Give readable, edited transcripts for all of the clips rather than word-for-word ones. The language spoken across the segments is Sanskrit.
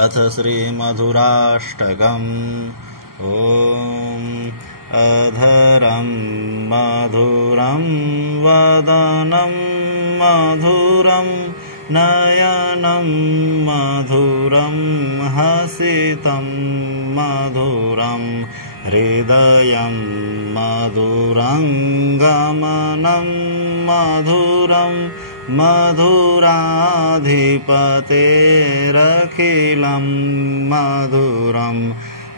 अथ श्रीमधुराष्टकम्। ॐ अधरं मधुरं वदनं मधुरं नयनं मधुरं हसितं मधुरं हृदयं मधुरं गमनं मधुरं मधुराधिपतेरखिलं मधुरं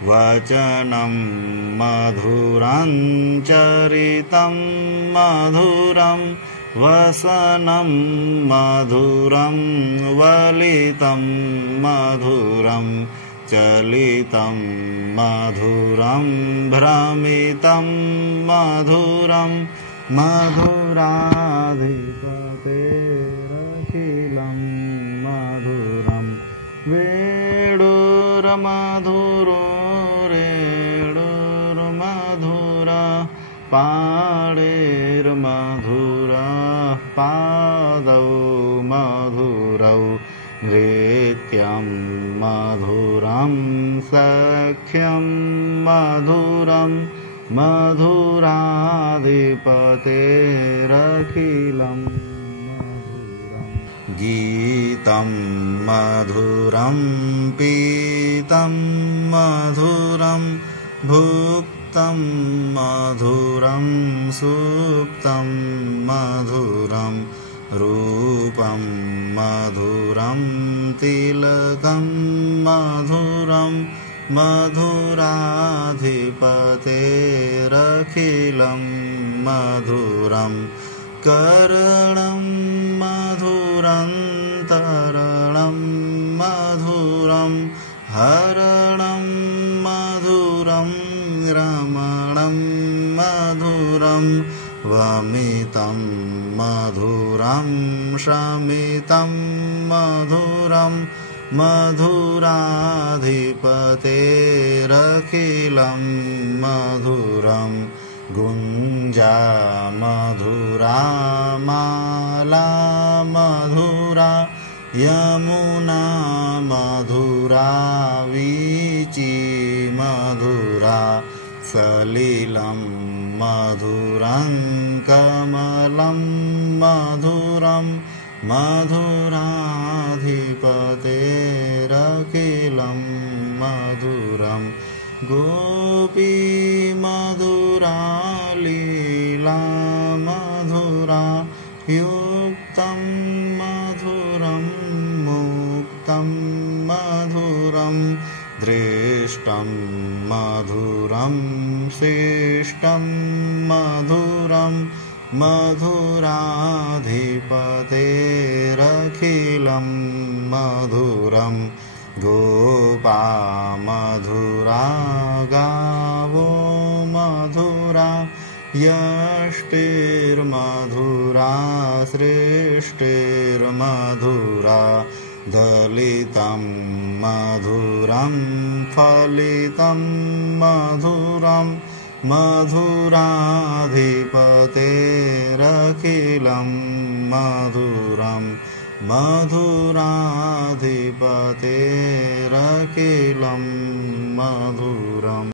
वचनं मधुरं चरितं मधुरं वसनं मधुरं वलितं मधुरं चलितं मधुरं भ्रमितं मधुरं मधुराधिपतेरखिलं मधुरं वेणुर्मधुरो रेणुर्मधुरा पाणिर्मधुरा पादौ मधुरौ नृत्यं मधुरं सख्यं मधुरं मधुराधिपतेरखिलं मधुरं गीतं मधुरं पीतं मधुरं भुक्तं मधुरं सुप्तं मधुरं रूपं मधुरं तिलकं मधुरं मधुराधिपतेरखिलं मधुरं कर्णं मधुरं तरणं मधुरं हरणं मधुरं रमणं मधुरं वमितं मधुरं शमितं मधुरं मधुराधिपतेरखिलं मधुरं गुञ्जा मधुरा माला मधुरा यमुना मधुरा वीची मधुरा सलिलं मधुरं कमलं मधुरं मधुराधिपतेरखिलं मधुरं गोपी मधुरा लीला मधुरा युक्तं मधुरं मुक्तं मधुरं दृष्टं मधुरं शिष्टं मधुरं मधुराधिपतेरखिलं मधुरं गोपा मधुरा गावो मधुरा यष्टिर्मधुरा सृष्टिर्मधुरा दलितं मधुरं फलितं मधुरं मधुराधिपतेरखिलं मधुरं मधुराधिपतेरखिलं मधुरम्।